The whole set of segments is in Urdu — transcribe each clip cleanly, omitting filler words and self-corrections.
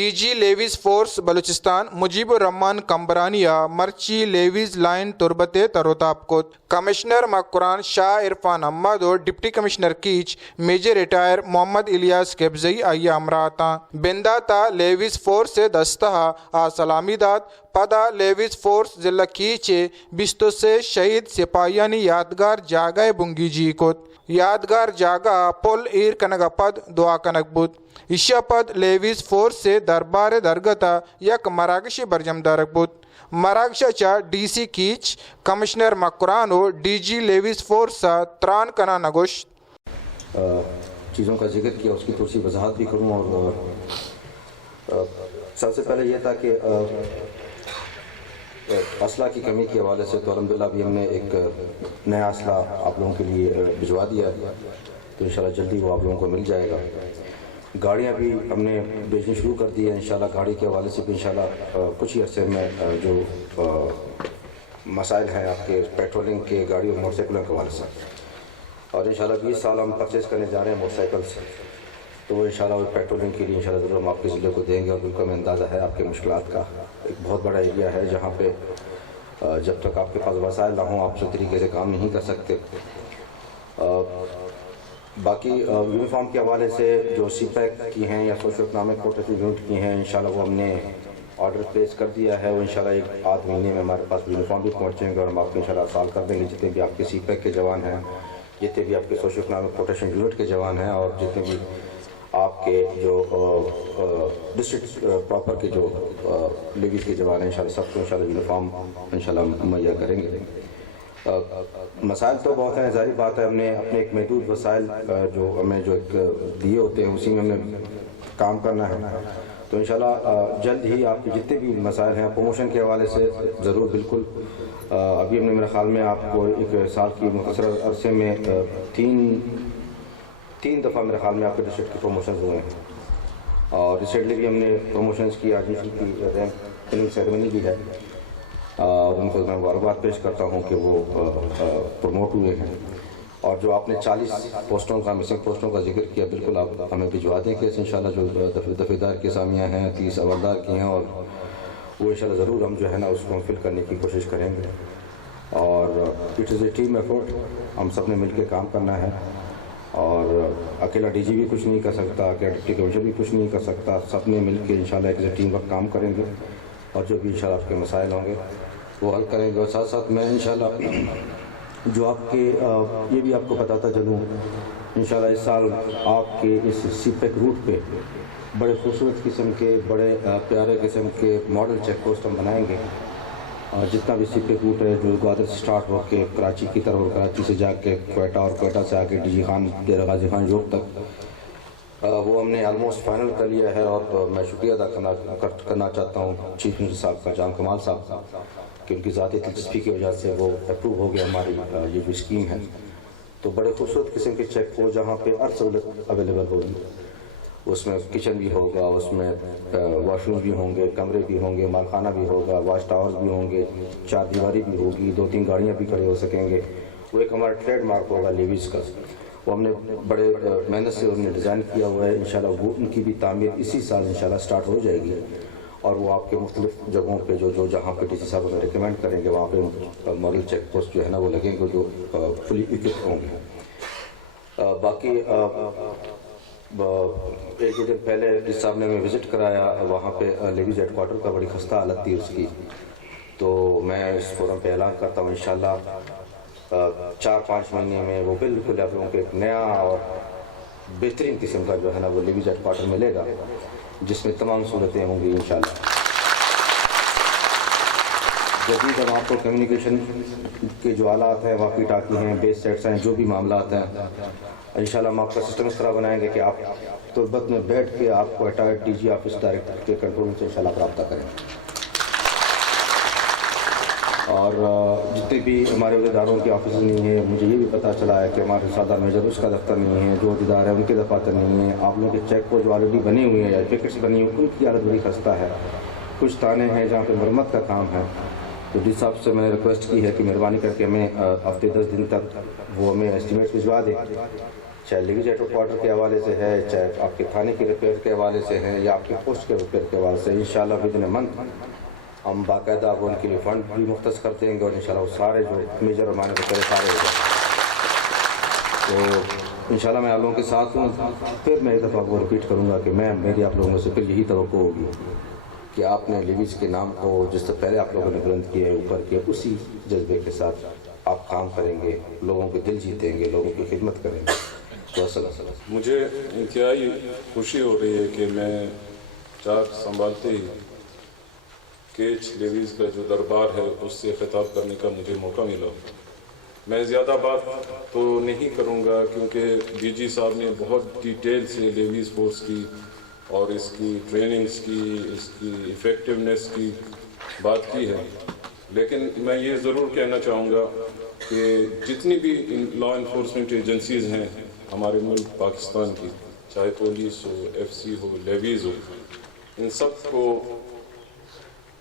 D G levies force Balochistan Mujib ur-Rehman کمبرانیہ مرچی لیویز لائن تربت تروتاب کو کمشنر مقران شاہ عرفان احمد اور deputy commissioner Kech major retire Muhammad Ilyas Kabzai آئی امراتا بنداتا لیویز فورس دستہ آ سلامی داد پدا لیویز فورس ضلع کیچے بستو سے شہید سپاہیانی یادگار جاگہ بنگی جی کو یادگار جاگہ پل ایر کنگ پد دعا کنگ بود ایشا پد لیویز فورس سے دربار درگتا یک مراکشی برجم دارک بود مراکشہ چا ڈی سی کیچ کمشنر مقران و ڈی جی لیویز فورس تران کنا نگوش چیزوں کا ذکر کیا، اس کی تھوڑی سی وضاحت بھی کروں. اور سب سے پہلے یہ تھا کہ اسلحہ کی کمی کے حوالے سے تو الحمدللہ ابھی ہم نے ایک نیا اسلحہ آپ لوگوں کے لیے بھجوا دیا ہے، تو انشاءاللہ جلدی وہ آپ لوگوں کو مل جائے گا. گاڑیاں بھی ہم نے بیچنی شروع کر دی ہے انشاءاللہ. گاڑی کے حوالے سے بھی انشاءاللہ کچھ ہی عرصے میں جو مسائل ہیں آپ کے پیٹرولنگ کے گاڑی اور موٹر سائیکلوں کے حوالے سے، اور انشاءاللہ 20 سال ہم پرچیز کرنے جا رہے ہیں موٹر سائیکل سے، تو وہ انشاءاللہ وہ پیٹرولنگ کے لیے انشاءاللہ ضرور ہم آپ کے ضلع کو دیں گے. اور بالکل ہمیں اندازہ ہے آپ کے مشکلات کا. ایک بہت بڑا ایریا ہے جہاں پہ جب تک آپ کے پاس وسائل نہ ہوں آپ اچھے طریقے سے کام نہیں کر سکتے. باقی یونیفارم کے حوالے سے جو سی پیک کی ہیں یا سوشل اکنامک پروٹیکشن یونٹ کی ہیں انشاءاللہ وہ ہم نے آرڈر پلیس کر دیا ہے. وہ انشاءاللہ ایک آدھ مہینے میں ہمارے پاس یونیفارم بھی پہنچیں گے اور ہم آپ کو انشاءاللہ ارسال کر دیں گے. جتنے بھی آپ کے سی پیک کے جوان ہیں، جتنے بھی آپ کے سوشل اکنامک پروٹیکشن یونٹ کے جوان ہیں، اور جتنے بھی آپ کے جو ڈسٹرکٹ پراپر کے جو لیویز کے جوان ہیں انشاءاللہ سب کو انشاءاللہ یونیفارم انشاءاللہ مہیا کریں گے. مسائل تو بہت ہیں، ظاہری بات ہے. ہم نے اپنے ایک محدود وسائل جو ہمیں جو ایک دیے ہوتے ہیں اسی میں ہم نے کام کرنا ہے. تو انشاءاللہ جلد ہی آپ کے جتنے بھی مسائل ہیں پروموشن کے حوالے سے ضرور بالکل ابھی ہم نے میرے خیال میں آپ کو ایک سال کی مختصر عرصے میں تین دفعہ میرے خیال میں آپ کے ڈسٹرکٹ کے پروموشنز ہوئے ہیں. اور ریسنٹلی بھی ہم نے پروموشنز کی آج کی رینک سیریمنی بھی ہے، اور ان کو میں مبارکباد پیش کرتا ہوں کہ وہ پروموٹ ہوئے ہیں. اور جو آپ نے 40 پوسٹوں کا مسنگ پوسٹوں کا ذکر کیا، بالکل آپ ہمیں بھجوا دیں کہ انشاءاللہ جو دفعیدار کی اسامیاں ہیں 30 حوالدار کی ہیں، اور وہ انشاءاللہ ضرور ہم جو ہے نا اس کو فل کرنے کی کوشش کریں گے. اور it is a team effort, ہم سب نے مل کے کام کرنا ہے. اور اکیلا ڈی جی بھی کچھ نہیں کر سکتا، اکیلا ڈپٹی کمشنر بھی کچھ نہیں کر سکتا. سب نے مل کے انشاءاللہ ایک ٹیم ورک کام کریں گے، اور جو بھی انشاءاللہ آپ کے مسائل ہوں گے وہ حل کریں گے. اور ساتھ ساتھ میں انشاءاللہ جو آپ کے یہ بھی آپ کو بتاتا چلوں، انشاءاللہ اس سال آپ کے اس سی پیک روٹ پہ بڑے خوبصورت قسم کے بڑے پیارے قسم کے ماڈل چیک پوسٹ ہم بنائیں گے. اور جتنا بھی سی پیک روٹ ہے جو گوادر سے سٹارٹ ہو کے کراچی کی طرف، اور کراچی سے جا کے کوئٹہ، اور کوئٹہ سے آ کے ڈی جی خان ڈیرہ غازی خان جوگ تک، وہ ہم نے آلموسٹ فائنل کر لیا ہے. اور میں شکریہ ادا کرنا چاہتا ہوں چیف منسٹر صاحب کا، جان کمال صاحب، کہ ان کی ذاتی دلچسپی کی وجہ سے وہ اپروو ہو گیا ہماری یہ جو اسکیم ہے. تو بڑے خوبصورت قسم کے چیک پوسٹ جہاں پہ ہر سہولت اویلیبل ہوگی، اس میں کچن بھی ہوگا، اس میں واش روم بھی ہوں گے، کمرے بھی ہوں گے، مالخانہ بھی ہوگا، واچ ٹاورز بھی ہوں گے، 4 دیواری بھی ہوگی، 2-3 گاڑیاں بھی کھڑے ہو سکیں گے. وہ ایک ہمارا ٹریڈ مارک ہوگا لیویز کا. وہ ہم نے بڑے محنت سے انہیں ڈیزائن کیا ہوا ہے. انشاءاللہ وہ ان کی بھی تعمیر اسی سال انشاءاللہ سٹارٹ ہو جائے گی. اور وہ آپ کے مختلف جگہوں پہ جو جہاں پہ ڈی سی صاحب ہمیں ریکمینڈ کریں گے وہاں پہ ماڈل چیک پوسٹ جو ہے نا وہ لگیں گے، جو فلی اکوپ ہوں گے. باقی ایک دو دن پہلے جس صاحب نے ہمیں وزٹ کرایا وہاں پہ لیویز ہیڈ کوارٹر کا بڑی خستہ حالت تھی اس کی. تو میں اس فورم پہ اعلان کرتا ہوں انشاءاللہ 4-5 مہینے میں وہ بالکل آپ لوگوں کو ایک نیا اور بہترین قسم کا جو ہے نا وہ لیویز ہیڈ کوارٹر ملے گا، جس میں تمام سہولتیں ہوں گی انشاءاللہ. جدید اب آپ کو کمیونیکیشن کے جو آلات ہیں، واقعی ٹاکی ہیں، بیس سیٹس ہیں، جو بھی معاملات ہیں انشاءاللہ ہم آپ کا سسٹم اس طرح بنائیں گے کہ آپ تربت میں بیٹھ کے آپ کو retired D G office director کے کنٹرول سے انشاءاللہ رابطہ کریں. اور جتنے بھی ہمارے اداروں کے آفس نہیں ہیں، مجھے یہ بھی پتہ چلا ہے کہ ہمارے سردار میجر اس کا دفتر نہیں ہے، جو ادارے ہیں ان کے دفاتر نہیں ہیں. آپ لوگوں کے چیک کو جو آلریڈی بنے ہوئے ہیں یا پیکٹس بنی ہوئی ان کی حالت بڑی خستہ ہے. کچھ تانے ہیں جہاں پہ مرمت کا کام ہے. تو ڈی صاحب سے میں نے ریکویسٹ کی ہے کہ مہربانی کر کے ہمیں ہفتے 10 دن تک وہ ہمیں ایسٹیمیٹ بھجوا دیں چاہے لیویز ایٹ کوارٹر کے حوالے سے ہے، چاہے آپ کے تھانے کے ریپیئر کے حوالے سے ہیں، یا آپ کے پوسٹ کے ریپیئر کے حوالے سے، انشاءاللہ ودن اے منتھ ہم باقاعدہ وہ ان کے لیے فنڈ بھی مختص کر دیں گے، اور انشاءاللہ وہ سارے جو میجر اور مائنر ریپیئر سارے ہو جائیں. تو انشاءاللہ میں آپ لوگوں کے ساتھ ہوں. پھر میں ایک دفعہ وہ ریپیٹ کروں گا کہ میری آپ لوگوں سے پھر یہی توقع ہوگی کہ آپ نے لیویز کے نام کو جس سے پہلے آپ لوگوں نے بلند کیا ہے، اوپر کیا، اسی جذبے کے ساتھ آپ کام کریں گے، لوگوں کے دل جیتیں گے، لوگوں کی خدمت کریں گے. تو السلام. مجھے انتہائی خوشی ہو رہی ہے کہ میں چارج سنبھالتے ہی کیچ لیویز کا جو دربار ہے اس سے خطاب کرنے کا مجھے موقع ملا. میں زیادہ بات تو نہیں کروں گا کیونکہ ڈی جی صاحب نے بہت ڈیٹیل سے لیویز فورس کی اور اس کی ٹریننگز کی، اس کی ایفیکٹونیس کی بات کی ہے. لیکن میں یہ ضرور کہنا چاہوں گا کہ جتنی بھی لا انفورسمنٹ ایجنسیز ہیں ہمارے ملک پاکستان کی، چاہے پولیس ہو، ایف سی ہو، لیویز ہو، ان سب کو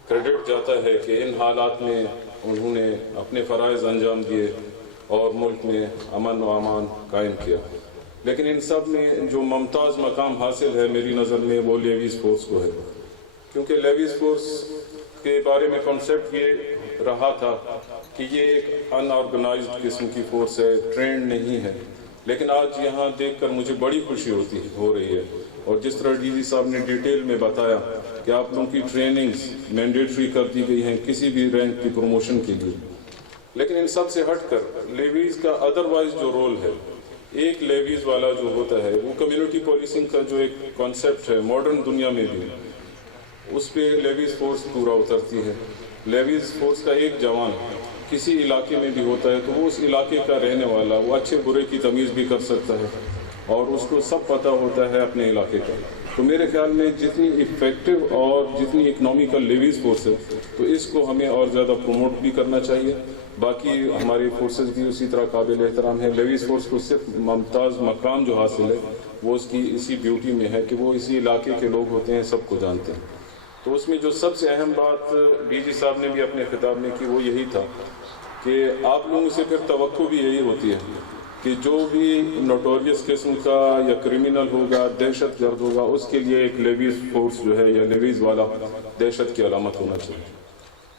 کریڈٹ جاتا ہے کہ ان حالات میں انہوں نے اپنے فرائض انجام دیے اور ملک میں امن و امان قائم کیا. لیکن ان سب میں جو ممتاز مقام حاصل ہے میری نظر میں وہ لیویز فورس کو ہے، کیونکہ لیویز فورس کے بارے میں کنسیپٹ یہ رہا تھا کہ یہ ایک ان آرگنائزڈ قسم کی فورس ہے، ٹرینڈ نہیں ہے. لیکن آج یہاں دیکھ کر مجھے بڑی خوشی ہو رہی ہے، اور جس طرح ڈی جی صاحب نے ڈیٹیل میں بتایا کہ آپ لوگوں کی ٹریننگز مینڈیٹری کر دی گئی ہیں کسی بھی رینک کی پروموشن کے لیے. لیکن ان سب سے ہٹ کر لیویز کا ادروائز جو رول ہے، ایک لیویز والا جو ہوتا ہے وہ کمیونٹی پولیسنگ کا جو ایک کانسیپٹ ہے ماڈرن دنیا میں بھی، اس پہ لیویز فورس پورا اترتی ہے. لیویز فورس کا ایک جوان کسی علاقے میں بھی ہوتا ہے تو وہ اس علاقے کا رہنے والا، وہ اچھے برے کی تمیز بھی کر سکتا ہے اور اس کو سب پتہ ہوتا ہے اپنے علاقے کا. تو میرے خیال میں جتنی افیکٹو اور جتنی اکنامیکل لیویز فورس ہے تو اس کو ہمیں اور زیادہ پروموٹ بھی کرنا چاہیے. باقی ہماری فورسز بھی اسی طرح قابل احترام ہے. لیویز فورس کو صرف ممتاز مقام جو حاصل ہے وہ اس کی اسی بیوٹی میں ہے کہ وہ اسی علاقے کے لوگ ہوتے ہیں، سب کو جانتے ہیں. تو اس میں جو سب سے اہم بات ڈی جی صاحب نے بھی اپنے خطاب میں کی وہ یہی تھا کہ آپ لوگوں سے پھر توقع بھی یہی ہوتی ہے کہ جو بھی نوٹوریس قسم کا یا کرمنل ہوگا، دہشت گرد ہوگا، اس کے لیے ایک لیویز فورس جو ہے یا لیویز والا دہشت کی علامت ہونا چاہیے.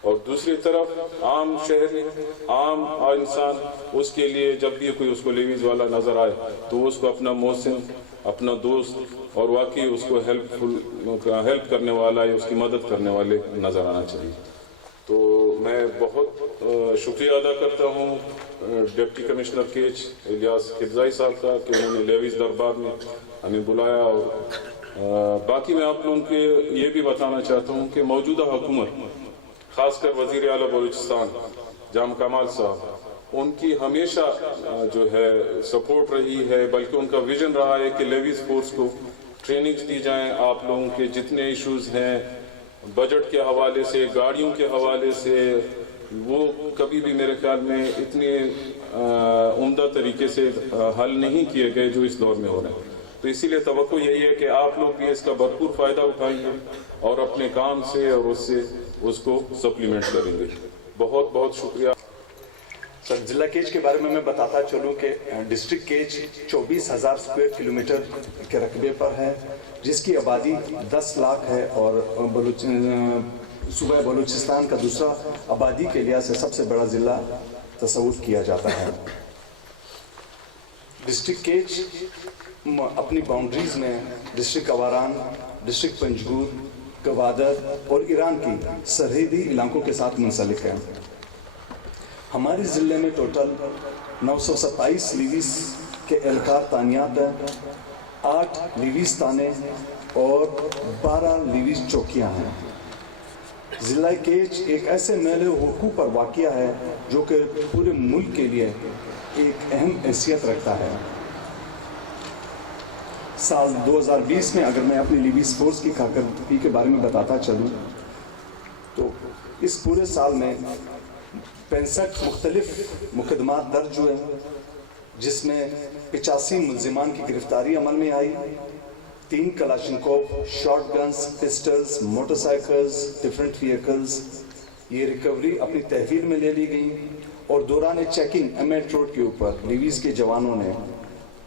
اور دوسری طرف عام شہری، عام انسان، اس کے لیے جب بھی کوئی اس کو لیویز والا نظر آئے تو اس کو اپنا محسن، اپنا دوست اور واقعی اس کو ہیلپ کرنے والا یا اس کی مدد کرنے والے نظر آنا چاہیے. تو میں بہت شکریہ ادا کرتا ہوں ڈپٹی کمشنر کیچ الیاس کھبزائی صاحب کا کہ انہوں نے لیویز دربار میں ہمیں بلایا. اور باقی میں آپ لوگوں کے یہ بھی بتانا چاہتا ہوں کہ موجودہ حکومت، خاص کر وزیر اعلیٰ بلوچستان جام کمال صاحب، ان کی ہمیشہ جو ہے سپورٹ رہی ہے، بلکہ ان کا ویژن رہا ہے کہ لیویز فورس کو ٹریننگز دی جائیں. آپ لوگوں کے جتنے ایشوز ہیں بجٹ کے حوالے سے، گاڑیوں کے حوالے سے، وہ کبھی بھی میرے خیال میں اتنے عمدہ طریقے سے حل نہیں کیے گئے جو اس دور میں ہو رہے ہیں. تو اسی لیے توقع یہی ہے کہ آپ لوگ بھی اس کا بھرپور فائدہ اٹھائیں گے اور اپنے کام سے اور اس سے اس کو سپلیمنٹ کریں گے. بہت بہت شکریہ. سر، ضلع کیچ کے بارے میں بتاتا چلوں کہ ڈسٹرکٹ کیچ 24,000 اسکوائر کلومیٹر کے رقبے پر ہے، جس کی آبادی 10 لاکھ ہے اور صوبہ بلوچستان کا دوسرا آبادی کے لحاظ سے سب سے بڑا ضلع تصور کیا جاتا ہے. ڈسٹرکٹ کیچ اپنی باؤنڈریز میں ڈسٹرکٹ اواران، ڈسٹرکٹ پنجگور، گوادر اور ایران کی سرحدی علاقوں کے ساتھ منسلک ہے. ہمارے ضلع میں ٹوٹل 927 لیویز کے اہلکار تعینات ہیں، 8 لیویز تانے اور 12 لیویز چوکیاں ہیں. ضلع کیچ ایک ایسے میل حقوق پر واقع ہے جو کہ پورے ملک کے لیے ایک اہم حیثیت رکھتا ہے. سال 2020 میں اگر میں اپنی لیویز فورس کی کارکردگی کے بارے میں بتاتا چلوں تو اس پورے سال میں 65 مختلف مقدمات درج ہوئے، جس میں 85 ملزمان کی گرفتاری عمل میں آئی، 3 Kalashnikov, short guns, pistols, motor cycles, different vehicles یہ ریکوری اپنی تحویل میں لے لی گئی. اور دوران چیکنگ ایم ایٹ روڈ کے اوپر لیویز کے جوانوں نے